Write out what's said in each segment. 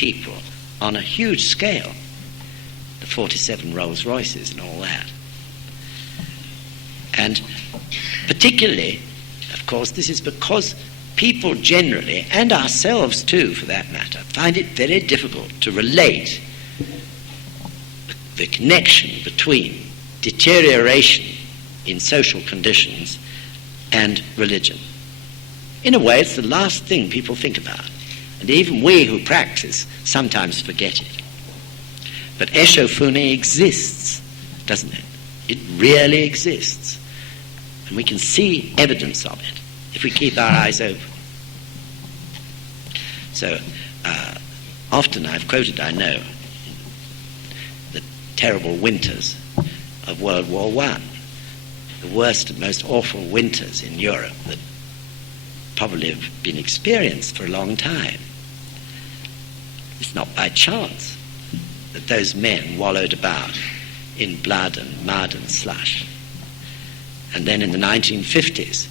people on a huge scale, the 47 Rolls Royces and all that. And particularly, of course, this is because people generally, and ourselves too for that matter, find it very difficult to relate the connection between deterioration in social conditions and religion. In a way, it's the last thing people think about. And even we who practice sometimes forget it. But Esho Fune exists, doesn't it? It really exists. And we can see evidence of it if we keep our eyes open. So, often I've quoted, I know, the terrible winters of World War I, the worst and most awful winters in Europe that probably have been experienced for a long time. It's not by chance that those men wallowed about in blood and mud and slush. And then in the 1950s,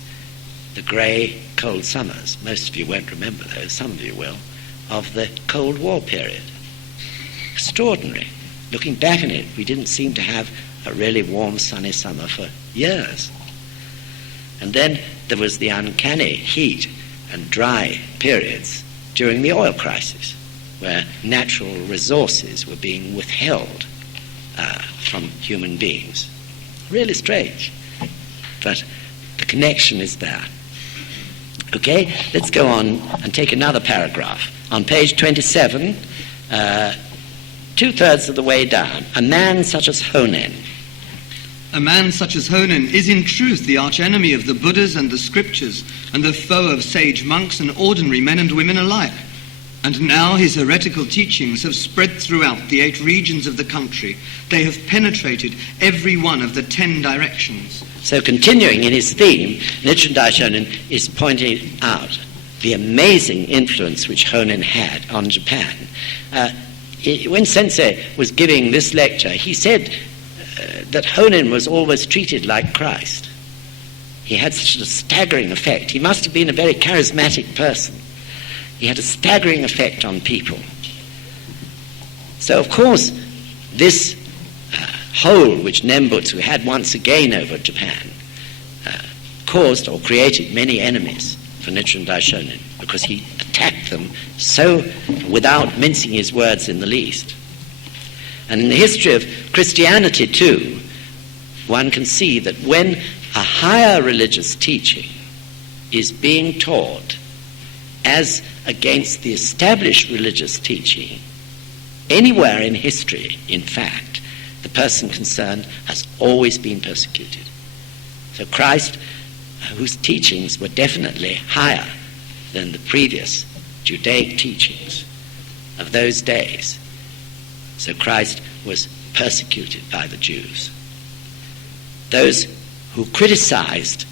the grey, cold summers, most of you won't remember those, some of you will, of the Cold War period. Extraordinary. Looking back on it, we didn't seem to have a really warm, sunny summer for years. And then there was the uncanny heat and dry periods during the oil crisis, where natural resources were being withheld from human beings. Really strange. But the connection is there. Okay, let's go on and take another paragraph. On page 27, two-thirds of the way down, a man such as Honen. A man such as Honen is in truth the archenemy of the Buddhas and the scriptures, and the foe of sage monks and ordinary men and women alike. And now his heretical teachings have spread throughout the 8 regions of the country. They have penetrated every one of the 10 directions. So continuing in his theme, Nichiren Daishonin is pointing out the amazing influence which Honen had on Japan. When Sensei was giving this lecture, he said that Honen was always treated like Christ. He had such a staggering effect. He must have been a very charismatic person. He had a staggering effect on people. So, of course, this hold which Nembutsu had once again over Japan caused or created many enemies for Nichiren Daishonin, because he attacked them so without mincing his words in the least. And in the history of Christianity too, one can see that when a higher religious teaching is being taught as against the established religious teaching, anywhere in history, in fact, the person concerned has always been persecuted. So Christ, whose teachings were definitely higher than the previous Judaic teachings of those days, so Christ was persecuted by the Jews. Those who criticized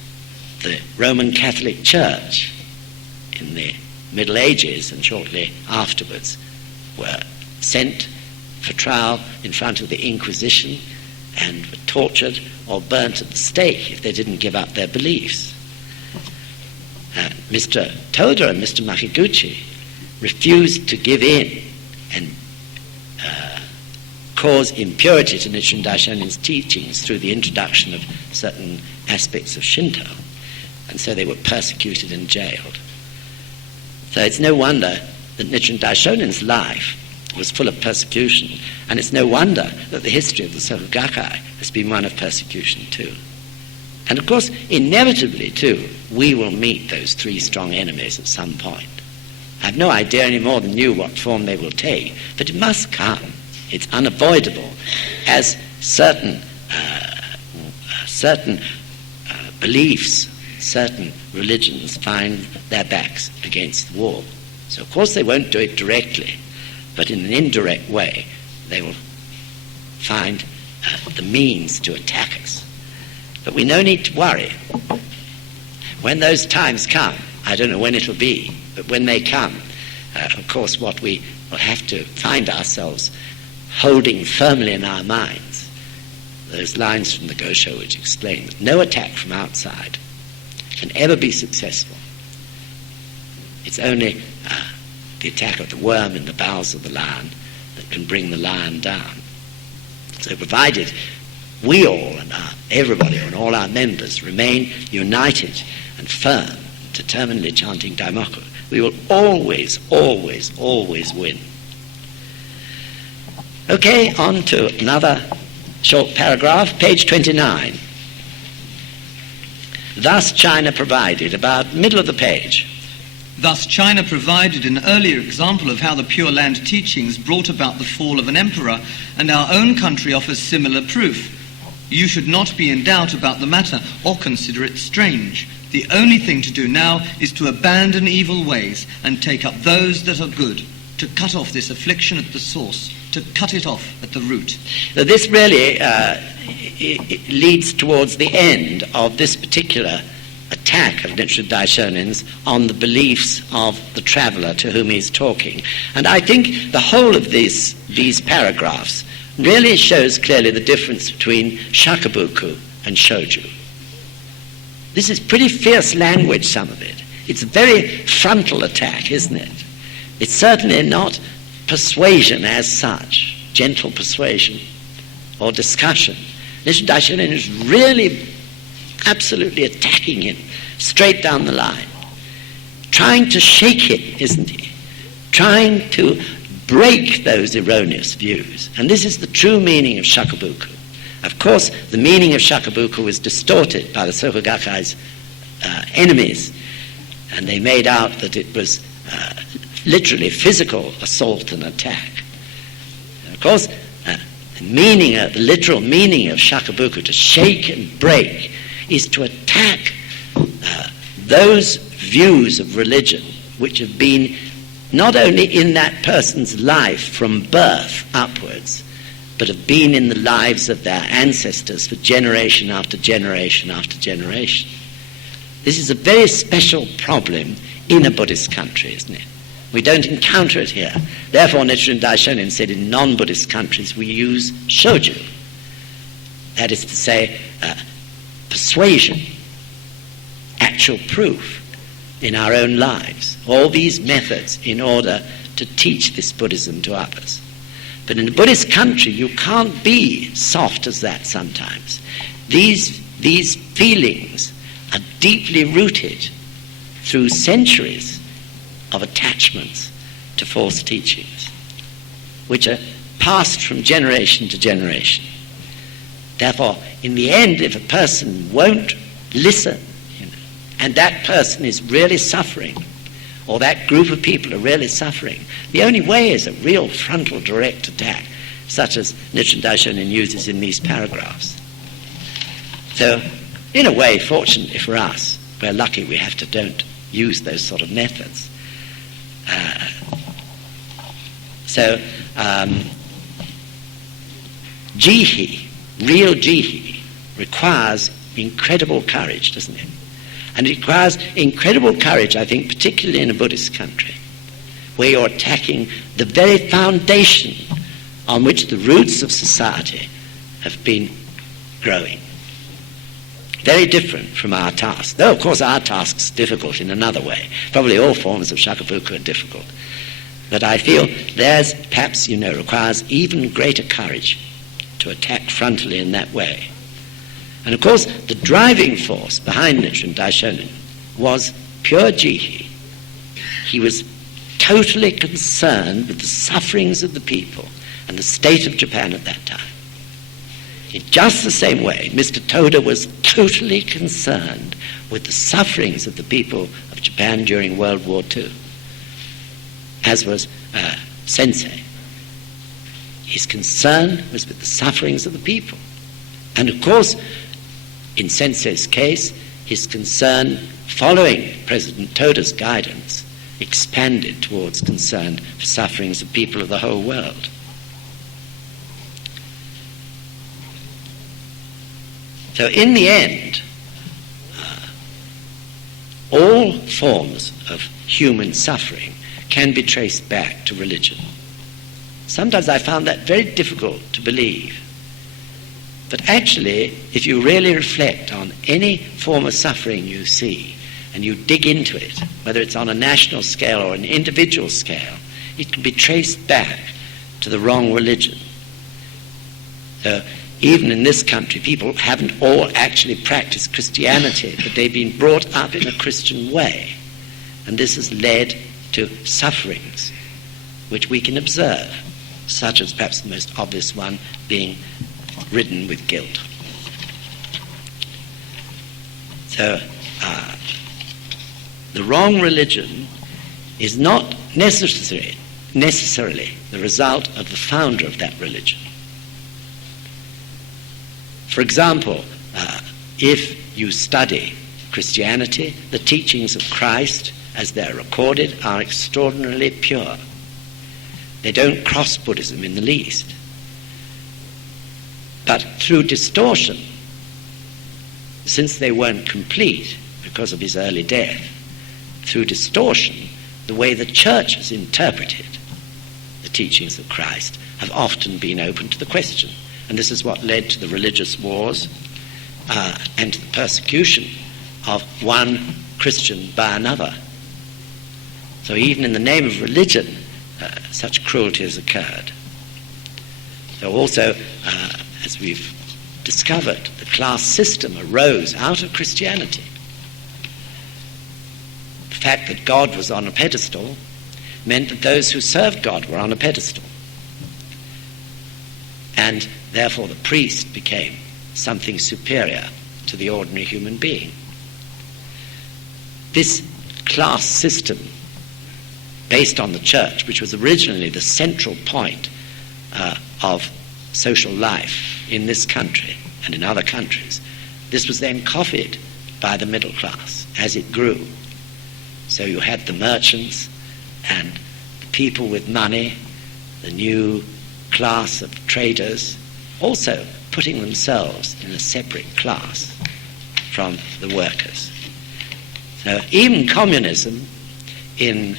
the Roman Catholic Church in the Middle Ages and shortly afterwards were sent for trial in front of the Inquisition and were tortured or burnt at the stake if they didn't give up their beliefs. Mr. Toda and Mr. Makiguchi refused to give in and cause impurity to Nichiren Daishonin's teachings through the introduction of certain aspects of Shinto, and so they were persecuted and jailed. So it's no wonder that Nichiren Daishonin's life was full of persecution, and it's no wonder that the history of the Soka Gakkai has been one of persecution too. And of course, inevitably too, we will meet those 3 strong enemies at some point. I have no idea any more than you what form they will take, but it must come. It's unavoidable, as certain beliefs, certain religions find their backs against the wall. So of course they won't do it directly, but in an indirect way they will find the means to attack us. But we no need to worry. When those times come, I don't know when it'll be, but when they come, of course what we will have to find ourselves holding firmly in our minds those lines from the Gosho which explain that no attack from outside can ever be successful. It's only the the attack of the worm in the bowels of the lion that can bring the lion down. So provided we all and everybody and all our members remain united and firm, determinedly chanting Daimoku, we will always, always, always win. Okay, on to another short paragraph, page 29. Thus China provided, about middle of the page. Thus China provided an earlier example of how the Pure Land teachings brought about the fall of an emperor, and our own country offers similar proof. You should not be in doubt about the matter or consider it strange. The only thing to do now is to abandon evil ways and take up those that are good, to cut off this affliction at the source, to cut it off at the root. This really it leads towards the end of this particular attack of Nichiren Daishonin's on the beliefs of the traveller to whom he's talking. And I think the whole of these paragraphs really shows clearly the difference between shakubuku and shoju. This is pretty fierce language, some of it. It's a very frontal attack, isn't it? It's certainly not persuasion as such, gentle persuasion or discussion. Nichiren Daishonin is really absolutely attacking him straight down the line, trying to shake him, isn't he? Trying to break those erroneous views. And this is the true meaning of shakubuku. Of course, the meaning of shakubuku was distorted by the Soka Gakkai's enemies, and they made out that it was literally physical assault and attack. And of course, the literal meaning of shakubuku, to shake and break, is to attack those views of religion which have been not only in that person's life from birth upwards, but have been in the lives of their ancestors for generation after generation after generation. This is a very special problem in a Buddhist country, isn't it? We don't encounter it here. Therefore, Nichiren Daishonin said in non-Buddhist countries we use shoju. That is to say, persuasion, actual proof in our own lives. All these methods in order to teach this Buddhism to others. But in a Buddhist country, you can't be soft as that sometimes. These feelings are deeply rooted through centuries of attachments to false teachings, which are passed from generation to generation. Therefore, in the end, if a person won't listen, and that person is really suffering, or that group of people are really suffering, the only way is a real frontal direct attack, such as Nichiren Daishonin uses in these paragraphs. So, in a way, fortunately for us, we're lucky we don't use those sort of methods. Jihi, real jihi, requires incredible courage, doesn't it? And it requires incredible courage, I think, particularly in a Buddhist country, where you're attacking the very foundation on which the roots of society have been growing. Very different from our task. Though, of course, our task's difficult in another way. Probably all forms of shakubuku are difficult. But I feel theirs, perhaps, requires even greater courage to attack frontally in that way. And of course, the driving force behind Nichiren Daishonin was pure jihi. He was totally concerned with the sufferings of the people and the state of Japan at that time. In just the same way, Mr. Toda was totally concerned with the sufferings of the people of Japan during World War II, as was Sensei. His concern was with the sufferings of the people. And of course, in Sensei's case, his concern, following President Toda's guidance, expanded towards concern for sufferings of people of the whole world. So in the end, all forms of human suffering can be traced back to religion. Sometimes I found that very difficult to believe. But actually, if you really reflect on any form of suffering you see, and you dig into it, whether it's on a national scale or an individual scale, it can be traced back to the wrong religion. So even in this country, people haven't all actually practiced Christianity, but they've been brought up in a Christian way. And this has led to sufferings which we can observe, such as perhaps the most obvious one being ridden with guilt. So the wrong religion is not necessarily the result of the founder of that religion. For example, if you study Christianity, the teachings of Christ, as they're recorded, are extraordinarily pure. They don't cross Buddhism in the least. But through distortion, since they weren't complete because of his early death, through distortion, the way the church has interpreted the teachings of Christ have often been open to the question. And this is what led to the religious wars and to the persecution of one Christian by another. So even in the name of religion, such cruelty has occurred. So also, as we've discovered, the class system arose out of Christianity. The fact that God was on a pedestal meant that those who served God were on a pedestal. And therefore the priest became something superior to the ordinary human being. This class system, based on the church, which was originally the central point of social life in this country and in other countries, this was then copied by the middle class as it grew. So you had the merchants and the people with money, the new class of traders, also putting themselves in a separate class from the workers. So even communism in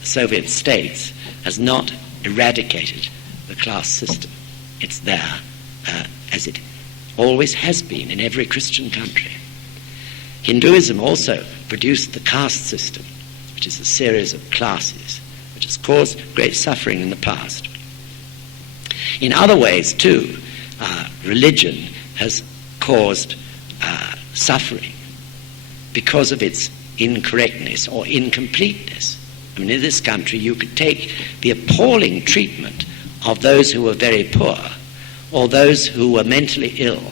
the Soviet states has not eradicated the class system. It's there, as it always has been in every Christian country. Hinduism also produced the caste system, which is a series of classes, which has caused great suffering in the past. In other ways, too, religion has caused suffering because of its incorrectness or incompleteness. I mean, in this country, you could take the appalling treatment of those who were very poor or those who were mentally ill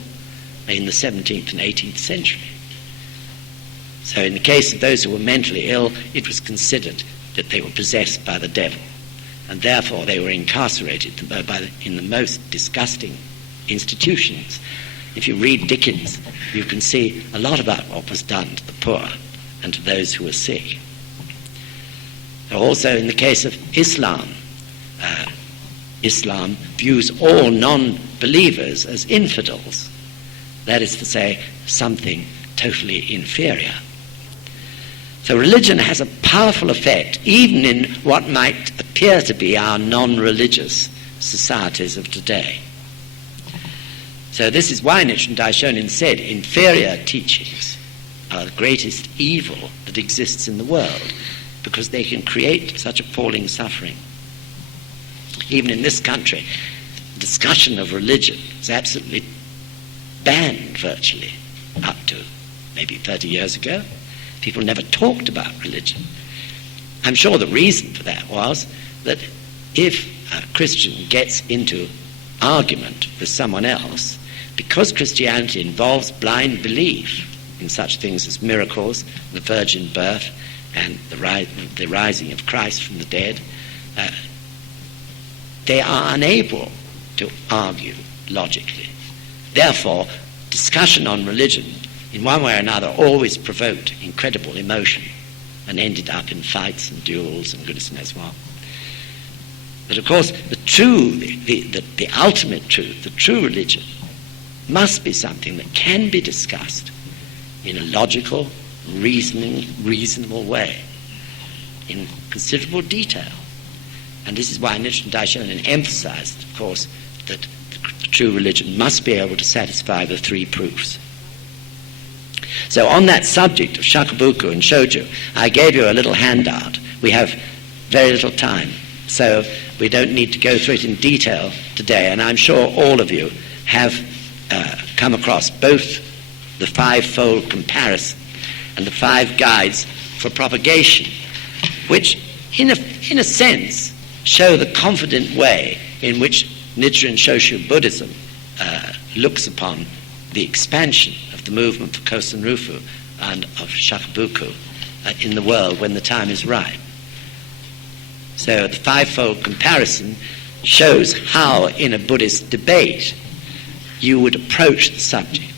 in the 17th and 18th century. So in the case of those who were mentally ill, it was considered that they were possessed by the devil, and therefore they were incarcerated in the most disgusting institutions. If you read Dickens, you can see a lot about what was done to the poor and to those who were sick. Also in the case of Islam, Islam views all non-believers as infidels, that is to say, something totally inferior. So religion has a powerful effect even in what might appear to be our non-religious societies of today. So this is why Nichiren Daishonin said inferior teachings are the greatest evil that exists in the world, because they can create such appalling suffering. Even in this country, discussion of religion is absolutely banned virtually up to maybe 30 years ago. People never talked about religion. I'm sure the reason for that was that if a Christian gets into argument with someone else, because Christianity involves blind belief in such things as miracles, the virgin birth, and the rising of Christ from the dead, they are unable to argue logically. Therefore, discussion on religion, in one way or another, always provoked incredible emotion and ended up in fights and duels and goodness knows what. But of course, the ultimate truth, the true religion, must be something that can be discussed in a logical, reasonable way, in considerable detail. And this is why Nichiren Daishonin emphasized, of course, that the true religion must be able to satisfy the three proofs. So on that subject of shakubuku and shoju, I gave you a little handout. We have very little time, so we don't need to go through it in detail today, and I'm sure all of you have come across both the five-fold comparison and the five guides for propagation, which in a sense show the confident way in which Nichiren Shoshu Buddhism looks upon the expansion of the movement of Kosen Rufu and of shakubuku in the world when the time is right. So the five-fold comparison shows how in a Buddhist debate you would approach the subject.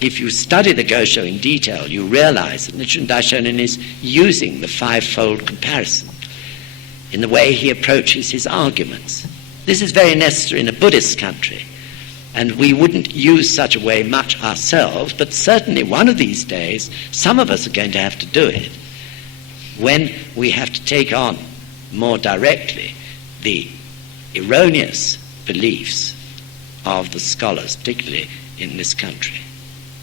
If you study the gosho in detail, you realize that Nichiren Daishonin is using the five-fold comparison in the way he approaches his arguments. This is very necessary in a Buddhist country, and we wouldn't use such a way much ourselves, but certainly one of these days some of us are going to have to do it when we have to take on more directly the erroneous beliefs of the scholars, particularly in this country.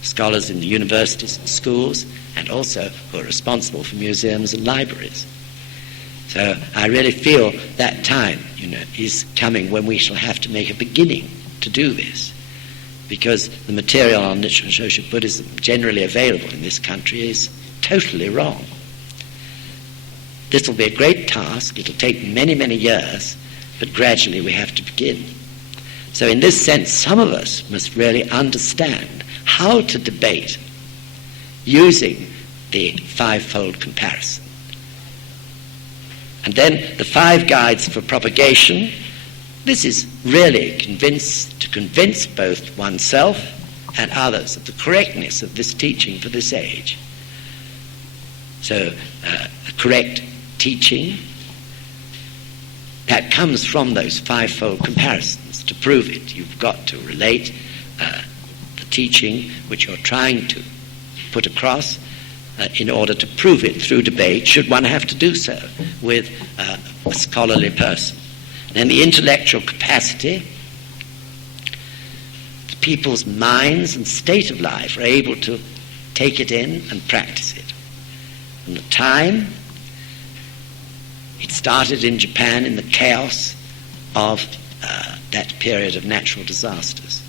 Scholars in the universities and schools, and also who are responsible for museums and libraries. So I really feel that time, is coming when we shall have to make a beginning to do this, because the material on Nichiren Shoshu Buddhism generally available in this country is totally wrong. This will be a great task. It'll take many, many years, but gradually we have to begin. So in this sense, some of us must really understand how to debate using the five-fold comparison. And then the five guides for propagation. This is really to convince both oneself and others of the correctness of this teaching for this age. So the correct teaching that comes from those five-fold comparisons. To prove it, you've got to relate the teaching which you're trying to put across in order to prove it through debate, should one have to do so with a scholarly person. And the intellectual capacity, the people's minds and state of life are able to take it in and practice it. And the time, it started in Japan in the chaos of that period of natural disasters.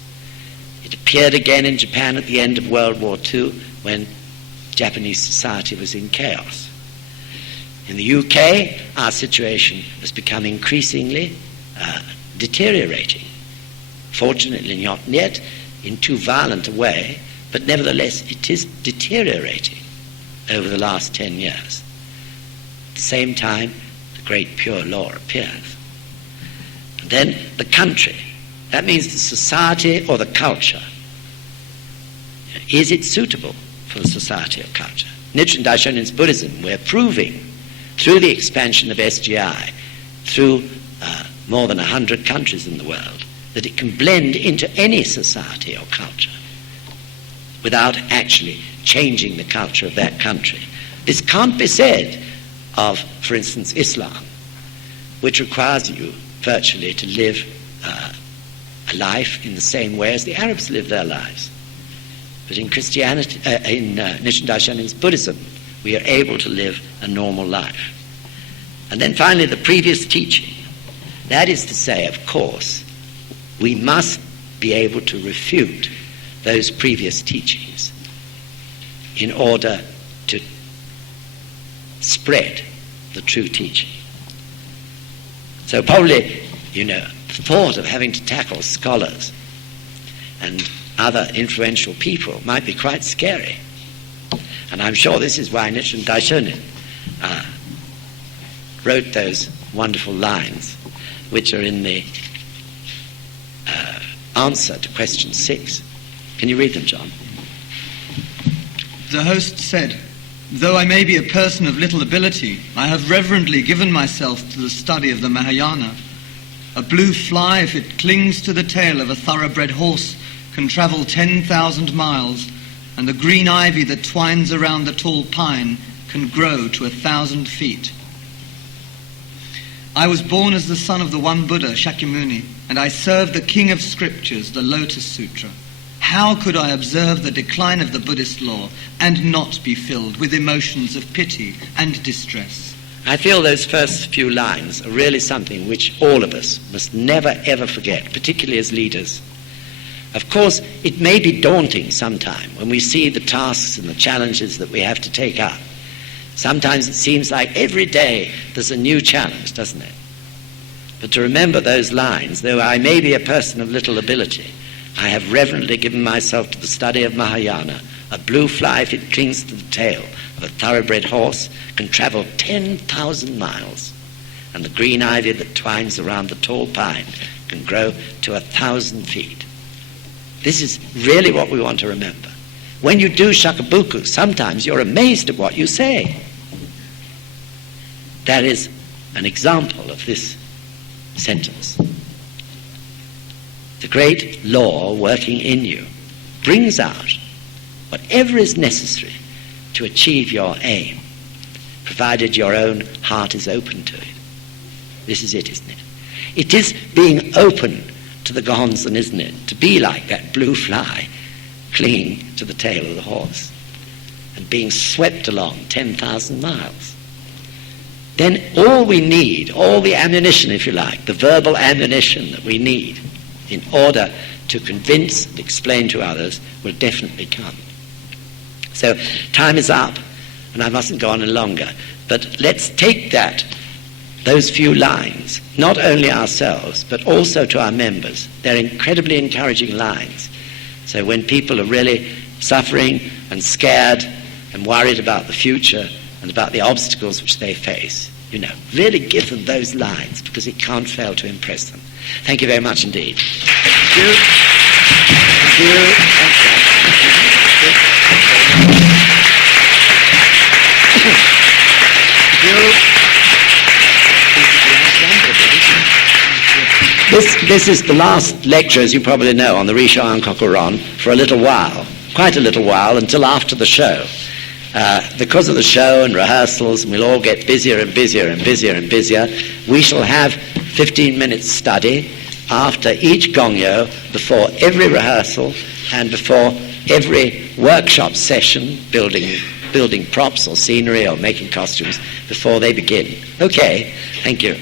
It appeared again in Japan at the end of World War II when Japanese society was in chaos. In the UK, our situation has become increasingly deteriorating. Fortunately not yet in too violent a way, but nevertheless it is deteriorating over the last 10 years. At the same time, the great pure law appears. And then the country, that means the society or the culture. Is it suitable for the society or culture? Nichiren Daishonin's Buddhism, we're proving through the expansion of SGI, through more than 100 countries in the world, that it can blend into any society or culture without actually changing the culture of that country. This can't be said of, for instance, Islam, which requires you virtually to live a life in the same way as the Arabs live their lives. But in Christianity, in Nichiren Daishonin's Buddhism, we are able to live a normal life. And then finally, the previous teaching. That is to say, of course, we must be able to refute those previous teachings in order to spread the true teaching. So probably, the thought of having to tackle scholars and other influential people might be quite scary. And I'm sure this is why Nichiren Daishonin wrote those wonderful lines which are in the answer to question 6. Can you read them, John? The host said, "Though I may be a person of little ability, I have reverently given myself to the study of the Mahayana. A blue fly, if it clings to the tail of a thoroughbred horse, can travel 10,000 miles, and the green ivy that twines around the tall pine can grow to 1,000 feet. I was born as the son of the one Buddha, Shakyamuni, and I serve the king of scriptures, the Lotus Sutra. How could I observe the decline of the Buddhist law and not be filled with emotions of pity and distress? I feel those first few lines are really something which all of us must never ever forget, particularly as leaders. Of course, it may be daunting sometime when we see the tasks and the challenges that we have to take up. Sometimes it seems like every day there's a new challenge, doesn't it? But to remember those lines, though I may be a person of little ability, I have reverently given myself to the study of Mahayana. A blue fly, if it clings to the tail of a thoroughbred horse, can travel 10,000 miles. And the green ivy that twines around the tall pine can grow to 1,000 feet. This is really what we want to remember. When you do shakubuku, sometimes you're amazed at what you say. That is an example of this sentence. The great law working in you brings out whatever is necessary to achieve your aim, provided your own heart is open to it. This is it, isn't it? It is being open to the gonzan, isn't it? To be like that blue fly clinging to the tail of the horse and being swept along 10,000 miles. Then all we need, all the ammunition, if you like, the verbal ammunition that we need in order to convince and explain to others will definitely come. So time is up, and I mustn't go on any longer, but let's take those few lines, not only ourselves, but also to our members. They're incredibly encouraging lines. So when people are really suffering and scared and worried about the future and about the obstacles which they face, really give them those lines, because it can't fail to impress them. Thank you very much indeed. Thank you. Thank you. This is the last lecture, as you probably know, on the RISSHO ANKOKU RON for a little while, quite a little while, until after the show. Because of the show and rehearsals, and we'll all get busier and busier and busier and busier, we shall have 15 minutes study after each gongyo, before every rehearsal and before every workshop session, building props or scenery or making costumes, before they begin. Okay, thank you.